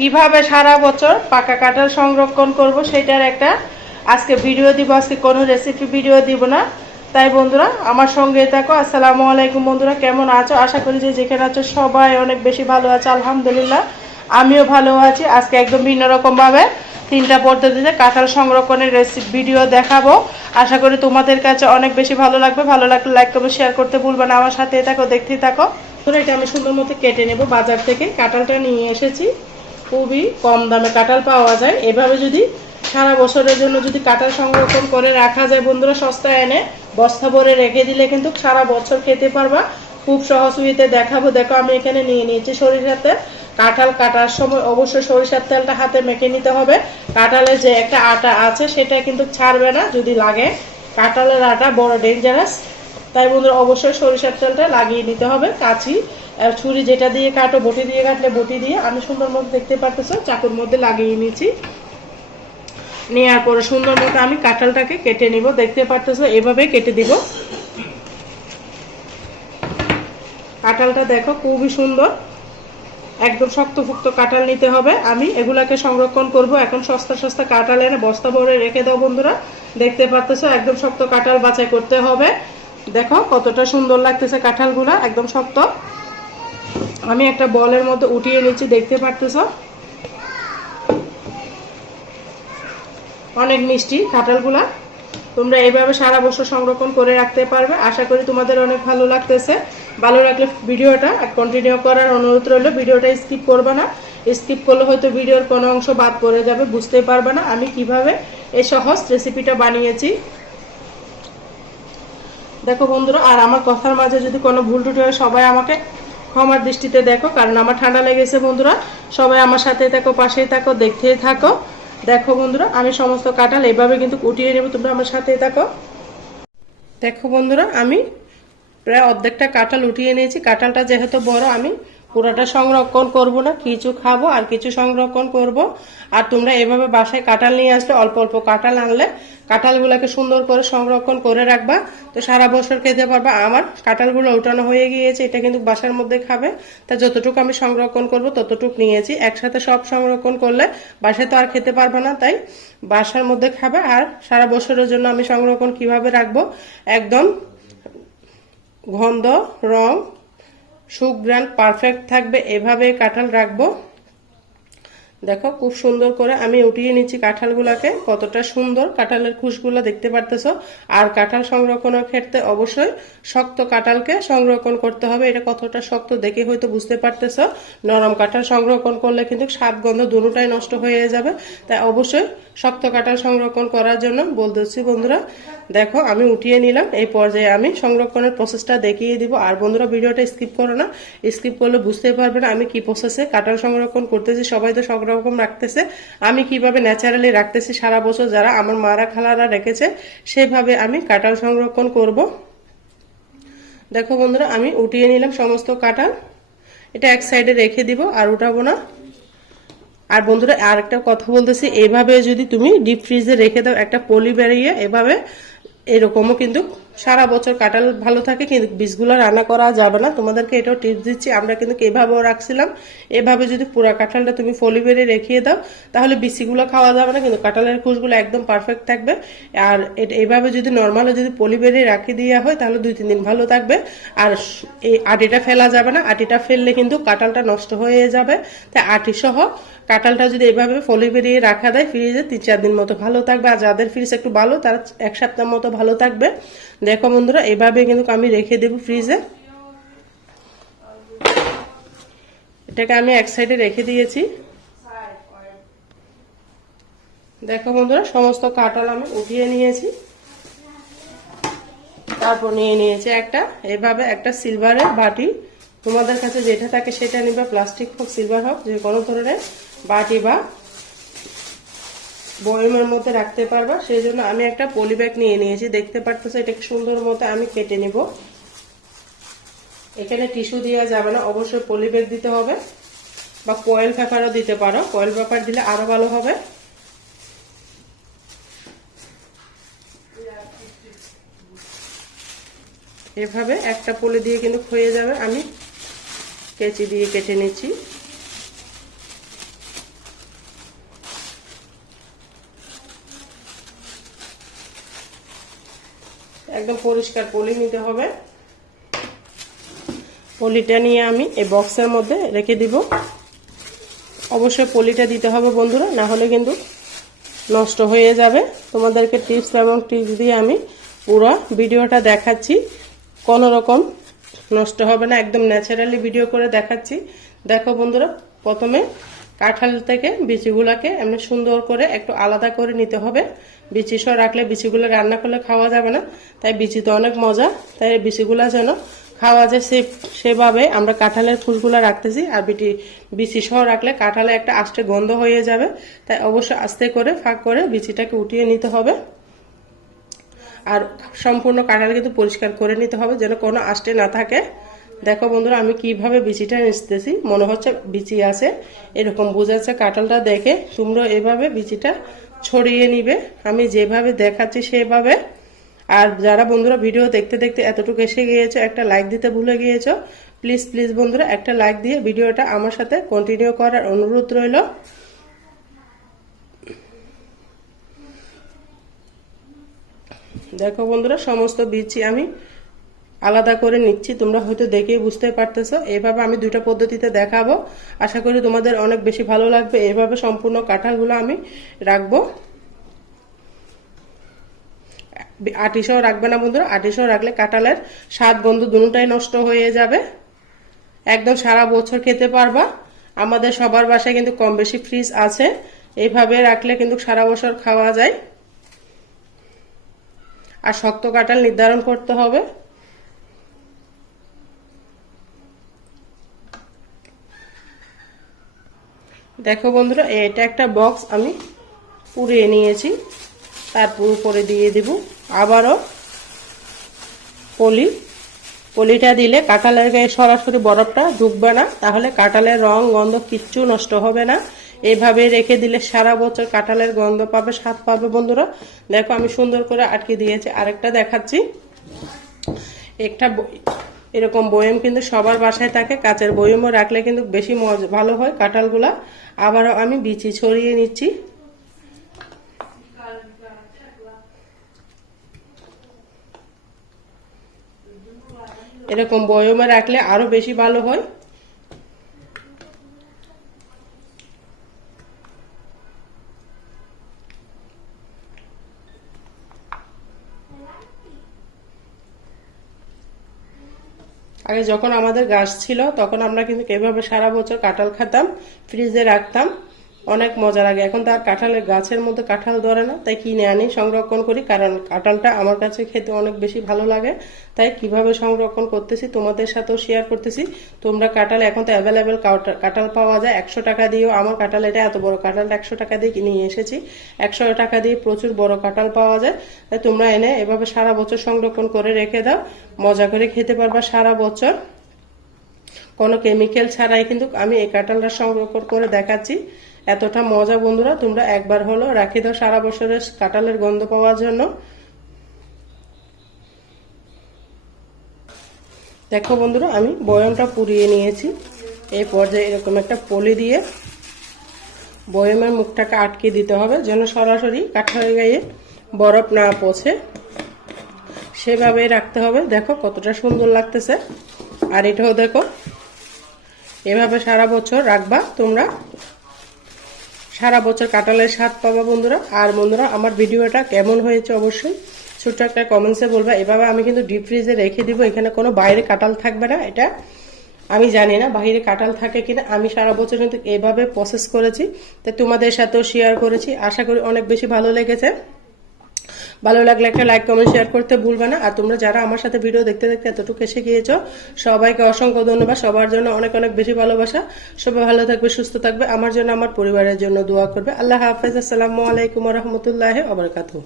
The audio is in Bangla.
কিভাবে সারা বছর পাকা কাঁঠাল সংরক্ষণ করব সেটার একটা আজকে ভিডিও দিব। আজকে কোনো রেসিপি ভিডিও দিব না। তাই বন্ধুরা আমার সঙ্গে থাকো। আসসালামু আলাইকুম বন্ধুরা, কেমন আছো? আশা করি যে যেখানে আছো সবাই অনেক বেশি ভালো আছে। আলহামদুলিল্লাহ আমিও ভালো আছি। আজকে একদম ভিন্ন রকমভাবে 3টা পদ্ধতিতে কাঁঠাল সংরক্ষণের রেসিপি ভিডিও দেখাবো। আশা করি তোমাদের কাছে অনেক বেশি ভালো লাগবে। ভালো লাগলে লাইক করবে, শেয়ার করতে ভুলবে না। আমার সাথে থাকো, দেখতেই থাকো। এটা আমি সুন্দর মতো কেটে নেব। বাজার থেকে কাঁঠালটা নিয়ে এসেছি। খুবই কম দামে কাঁঠাল পাওয়া যায়। এভাবে যদি সারা বছরের জন্য যদি কাঁঠাল সংরক্ষণ করে রাখা যায় বন্ধুরা, সস্তায় এনে বস্তা ভরে রেখে দিলে কিন্তু সারা বছর খেতে পারবা। খুব সহজ উইতে দেখাবো। দেখো আমি এখানে নিয়ে নিয়েছি সরিষার তেল। কাঁঠাল কাটার সময় অবশ্যই সরিষার তেলটা হাতে মেখে নিতে হবে। কাঁঠালের যে একটা আটা আছে সেটা কিন্তু ছাড়বে না যদি লাগে। কাঁঠালের আটা বড় ডেঞ্জারাস। তাই বন্ধুরা অবশ্যই সরিষার তেলটা লাগিয়ে নিতে হবে। কাঁচি ছুরি যেটা দিয়ে কাটো, বটি দিয়ে কাটলে বটি দিয়ে, আমি সুন্দর মতো দেখতে পারতেছো চাকুর মধ্যে লাগিয়ে নিয়েছি। নেওয়ার পরে সুন্দর মতো আমি কাঁঠালটাকে কেটে নিব। দেখতে পারতেছো এভাবে কেটে দিব। কাঁঠালটা দেখো খুবই সুন্দর, একদম শক্তপোক্ত কাঁঠাল নিতে হবে। আমি এগুলাকে সংরক্ষণ করব। এখন সস্তা সস্তা কাঁঠাল এনে বস্তা ভরে রেখে দাও বন্ধুরা। দেখতে পারতেছো একদম শক্ত কাঁঠাল বাছাই করতে হবে। দেখো কতটা সুন্দর লাগতেছে কাঁঠালগুলা, একদম শক্ত। আমি একটা বলের মধ্যে উঠিয়ে নিচ্ছি। দেখতে পারতেছো অনেক মিষ্টি কাঁঠালগুলা। তোমরা এইভাবে সারা বছর সংরক্ষণ করে রাখতে পারবে। আশা করি তোমাদের অনেক ভালো লাগতেছে। ভালো লাগলে ভিডিওটা কন্টিনিউ করার অনুরোধ রইল। ভিডিওটা স্কিপ করবে না। স্কিপ করলে হয়তো ভিডিওর কোনো অংশ বাদ পড়ে যাবে, বুঝতে পারবে না আমি কিভাবে এই সহজ রেসিপিটা বানিয়েছি। দেখো বন্ধুরা, আর আমার কথার মাঝে যদি কোনো ভুল টুটি হয় সবাই আমাকে ক্ষমার দৃষ্টিতে দেখো, কারণ আমার ঠান্ডা লেগেছে বন্ধুরা। সবাই আমার সাথে থাকো, পাশেই থাকো, দেখতেই থাকো। দেখো বন্ধুরা আমি সমস্ত কাঁঠাল এভাবে কিন্তু কুটিয়ে নেব। তোমরা আমার সাথেই থাকো। দেখো বন্ধুরা আমি প্রায় অর্ধেকটা কাঁঠাল উঠিয়ে নিয়েছি। কাঁঠালটা যেহেতু বড়, আমি পুরোটা সংরক্ষণ করব না, কিছু খাবো আর কিছু সংরক্ষণ করব। আর তোমরা এভাবে বাসায় কাঁঠাল নিয়ে আসলে অল্প অল্প কাঁঠাল আনলে কাঁঠালগুলোকে সুন্দর করে সংরক্ষণ করে রাখবা, তো সারা বছর খেতে পারবা। আমার কাঁঠালগুলো উঠানো হয়ে গিয়েছে, এটা কিন্তু বাসার মধ্যে খাবে। তা যতটুকু আমি সংরক্ষণ করব ততটুকু নিয়েছি। একসাথে সব সংরক্ষণ করলে বাসায় তো আর খেতে পারবে না, তাই বাসার মধ্যে খাবে। আর সারা বছরের জন্য আমি সংরক্ষণ কিভাবে রাখবো, একদম গন্ধ, রং, সুঘ্রাণ পারফেক্ট থাকবে এভাবে কাঁঠাল রাখবো। দেখো খুব সুন্দর করে আমি উঠিয়ে নিচ্ছি কাঁঠালগুলোকে। কতটা সুন্দর কাঁঠালের খুশগুলো দেখতে পারতেছো। আর কাঁঠাল সংরক্ষণের ক্ষেত্রে অবশ্যই শক্ত কাঁঠালকে সংরক্ষণ করতে হবে। এটা কতটা শক্ত দেখে হয়তো বুঝতে পারতেছো। নরম কাঁঠাল সংরক্ষণ করলে কিন্তু স্বাদ গন্ধ দুটোটাই নষ্ট হয়ে যাবে। তাই অবশ্যই শক্ত কাঁঠাল সংরক্ষণ করার জন্য বলতেছি বন্ধুরা। দেখো আমি উঠিয়ে নিলাম। এই পর্যায়ে আমি সংরক্ষণের প্রসেসটা দেখিয়ে দিব। আর বন্ধুরা ভিডিওটা স্কিপ করো না, স্কিপ করলে বুঝতে পারবে না আমি কি প্রসেসে কাঁঠাল সংরক্ষণ করতেছি। সবাই তো সব রকম রাখতেছে, আমি কিভাবে ন্যাচারালি রাখতেছি সারা বছর যারা আমার মারা খালারা রেখেছে সেভাবে আমি কাঁঠাল সংরক্ষণ করব। দেখো বন্ধুরা আমি উঠিয়ে নিলাম সমস্ত কাঁঠাল। এটা এক সাইডে রেখে দিব, আর উঠাবো না। আর বন্ধুরা আর একটা কথা বলতেছি, এভাবে যদি তুমি ডিপ ফ্রিজে রেখে দাও একটা পলি বেরিয়ে, এভাবে এরকমও কিন্তু সারা বছর কাঁঠাল ভালো থাকে, কিন্তু বীজগুলো রান্না করা যাবে না। তোমাদেরকে এটাও টিপস দিচ্ছি। আমরা কিন্তু এভাবেও রাখছিলাম। এভাবে যদি পুরা কাঁঠালটা তুমি ফলি বেরিয়ে রেখিয়ে দাও তাহলে বিচিগুলো খাওয়া যাবে না, কিন্তু কাঁঠালের কুশগুলো একদম পারফেক্ট থাকবে। আর এইভাবে যদি নর্মালে যদি পলি বেরিয়ে রাখি দেওয়া হয় তাহলে 2-3 দিন ভালো থাকবে। আর এই আটিটা ফেলা যাবে না, আটিটা ফেললে কিন্তু কাঁঠালটা নষ্ট হয়ে যাবে। তাই আটি সহ কাঁঠালটা যদি এভাবে ফলি বেরিয়ে রাখা দেয় ফ্রিজে 3-4 দিন মতো ভালো থাকবে। আর যাদের ফ্রিজ একটু ভালো তারা 1 সপ্তাহ মতো ভালো থাকবে। দেখো বন্ধুরা এভাবে কিন্তু আমি রেখে দেব ফ্রিজে। এটাকে আমি এক সাইডে রেখে দিয়েছি। দেখো বন্ধুরা সমস্ত কাঁঠাল আমি উঠিয়ে নিয়েছি। তারপর নিয়ে নিয়েছি এভাবে একটা সিলভারের বাটি। তোমাদের কাছে যেটা থাকে সেটা নিবা, প্লাস্টিক হোক সিলভার হোক, যে কোনো ধরনের বাটি বা বয়মের মধ্যে রাখতে পারবা। সেই জন্য আমি একটা পলি ব্যাগ নিয়ে নিয়েছি। দেখতে পারতেছো এটাকে সুন্দর মতো আমি কেটে নেব। এখানে টিস্যু দেওয়া যাবে না, অবশ্যই পলি ব্যাগ দিতে হবে, বা ফয়েল পেপারও দিতে পারো। ফয়েল পেপার দিলে আরো ভালো হবে। এভাবে একটা পলি দিয়ে কিন্তু হয়ে যাবে। আমি কেচি দিয়ে কেটে নিচ্ছি। একদম পরিষ্কার পলি নিতে হবে। পলিটা নিয়ে আমি এই বক্সের মধ্যে রেখে দিব। অবশ্যই পলিটা দিতে হবে বন্ধুরা, না হলে কিন্তু নষ্ট হয়ে যাবে। তোমাদেরকে টিপস এবং ট্রিক্স দিয়ে আমি পুরো ভিডিওটা দেখাচ্ছি, কোনো রকম নষ্ট হবে না, একদম ন্যাচারালি ভিডিও করে দেখাচ্ছি। দেখো বন্ধুরা, প্রথমে কাঁঠাল থেকে বিচিগুলাকে এমনি সুন্দর করে একটু আলাদা করে নিতে হবে। বিচি সহ রাখলে বিচিগুলো রান্না করলে খাওয়া যাবে না, তাই বিচি তো অনেক মজা, তাই বিচিগুলা যেন খাওয়া যায় সেভাবে আমরা কাঁঠালের ফুলগুলো রাখতেছি। আর বিচি সহ রাখলে কাঁঠালে একটা আস্তে গন্ধ হয়ে যাবে, তাই অবশ্যই আস্তে করে ফাঁক করে বিচিটাকে উঠিয়ে নিতে হবে। আর সম্পূর্ণ কাঁঠাল কিন্তু পরিষ্কার করে নিতে হবে, যেন কোনো আষ্টে না থাকে। দেখো বন্ধুরা, আমি কিভাবে বিচিটা নিতেছি, মনে হচ্ছে বিচি আছে এরকম বোঝাচ্ছে কাঁঠালটা দেখে। তোমরা এভাবে বিচিটা ছড়িয়ে নিবে, আমি যেভাবে দেখাচ্ছি সেভাবে। আর যারা বন্ধুরা ভিডিও দেখতে দেখতে এতটুকু এসে গিয়েছো, একটা লাইক দিতে ভুলে গিয়েছো, প্লিজ প্লিজ বন্ধুরা একটা লাইক দিয়ে ভিডিওটা আমার সাথে কন্টিনিউ করার অনুরোধ রইল। দেখো বন্ধুরা, সমস্ত বিচি আমি আলাদা করে নিচ্ছি, তোমরা হয়তো দেখেই বুঝতে পারতেছো। এইভাবে আমি দুইটা পদ্ধতিতে দেখাবো, আশা করি তোমাদের অনেক বেশি ভালো লাগবে। এইভাবে সম্পূর্ণ কাঁঠালগুলো আমি রাখবো। আটি সহ রাখবে না বন্ধুরা, আটি সহ রাখলে কাঁঠালের স্বাদ গন্ধ দুটোটাই নষ্ট হয়ে যাবে। একদম সারা বছর খেতে পারবা। আমাদের সবার বাসায় কিন্তু কম বেশি ফ্রিজ আছে, এইভাবে রাখলে কিন্তু সারা বছর খাওয়া যায়। আর শক্ত কাঁঠাল নির্ধারণ করতে হবে। দেখো বন্ধুরা, এটা একটা বক্স আমি পুড়িয়ে নিয়েছি, তারপর উপরে দিয়ে দিব আবারও পলিটা দিলে কাঁঠালের গায়ে সরাসরি বরফটা ঢুকবে না, তাহলে কাঁঠালের রং গন্ধ কিচ্ছু নষ্ট হবে না। এইভাবে রেখে দিলে সারা বছর কাঁঠালের গন্ধ পাবে, স্বাদ পাবে বন্ধুরা। দেখো আমি সুন্দর করে আটকে দিয়েছি। আরেকটা দেখাচ্ছি। একটা এরকম বয়ম কিন্তু সবার বাসায় থাকে, কাঁচের বয়মও রাখলে কিন্তু বেশি ভালো হয় কাঁঠালগুলা। আবারও আমি বিচি ছড়িয়ে নিচ্ছি। এরকম বয়মে রাখলে আরো বেশি ভালো হয়। আগে যখন আমাদের গাছ ছিল তখন আমরা কিন্তু এভাবে সারা বছর কাঁঠাল খেতাম, ফ্রিজে রাখতাম, অনেক মজা লাগে। এখন তার কাঁঠালের গাছের মধ্যে কাঁঠাল ধরে না, তাই কিনে আনি সংরক্ষণ করি, কারণ কাঁঠালটা আমার কাছে খেতে অনেক বেশি ভালো লাগে। তাই কিভাবে সংরক্ষণ করতেছি তোমাদের সাথেও শেয়ার করতেছি। তোমরা কাঁঠাল এখন তো অ্যাভেলেবেল কাঁঠাল পাওয়া যায় 100 টাকা দিয়েও। আমার কাঁঠাল এটা এত বড় কাঁঠালটা 100 টাকা দিয়ে কিনে এসেছি। 100 টাকা দিয়ে প্রচুর বড় কাঁঠাল পাওয়া যায়। তাই তোমরা এনে এভাবে সারা বছর সংরক্ষণ করে রেখে দাও, মজা করে খেতে পারবা সারা বছর, কোনো কেমিক্যাল ছাড়াই কিন্তু আমি এই কাঁঠালটা সংরক্ষণ করে দেখাচ্ছি। এতটা মজা বন্ধুরা, তোমরা একবার হলো রাখি দাও সারা বছরের কাঁঠালের গন্ধ পাওয়ার জন্য। দেখো বন্ধুরা, আমি বয়মটা পুড়িয়ে নিয়েছি। এই পর্যায়ে এরকম একটা পলি দিয়ে বয়মের মুখটাকে আটকে দিতে হবে, যেন সরাসরি কাঁঠালের গায়ে বরফ না পৌঁছে, সেভাবেই রাখতে হবে। দেখো কতটা সুন্দর লাগতেছে। আর এটাও দেখো, এভাবে সারা বছর রাখবা তোমরা, সারা বছর কাঁঠালের স্বাদ পাবা বন্ধুরা। আর বন্ধুরা, আমার ভিডিওটা কেমন হয়েছে অবশ্যই ছোট্ট একটা কমেন্টসে বলবা। এভাবে আমি কিন্তু ডিপ ফ্রিজে রেখে দিব, এখানে কোনো বাইরে কাঁঠাল থাকবে না। এটা আমি জানি না বাইরে কাঁঠাল থাকে কিনা, আমি সারা বছর কিন্তু এইভাবে প্রসেস করেছি, তাই তোমাদের সাথেও শেয়ার করেছি। আশা করি অনেক বেশি ভালো লেগেছে। ভালো লাগলে একটা লাইক কমেন্ট শেয়ার করতে ভুলবে না। আর তোমরা যারা আমার সাথে ভিডিও দেখতে দেখতে এতটুকু এসে গিয়েছো, সবাইকে অসংখ্য ধন্যবাদ। সবার জন্য অনেক অনেক বেশি ভালোবাসা। সবাই ভালো থাকবে, সুস্থ থাকবে, আমার জন্য আমার পরিবারের জন্য দোয়া করবে। আল্লাহ হাফেজ। আসসালামু আলাইকুম ওয়া রাহমাতুল্লাহি ওয়া বারাকাতুহু।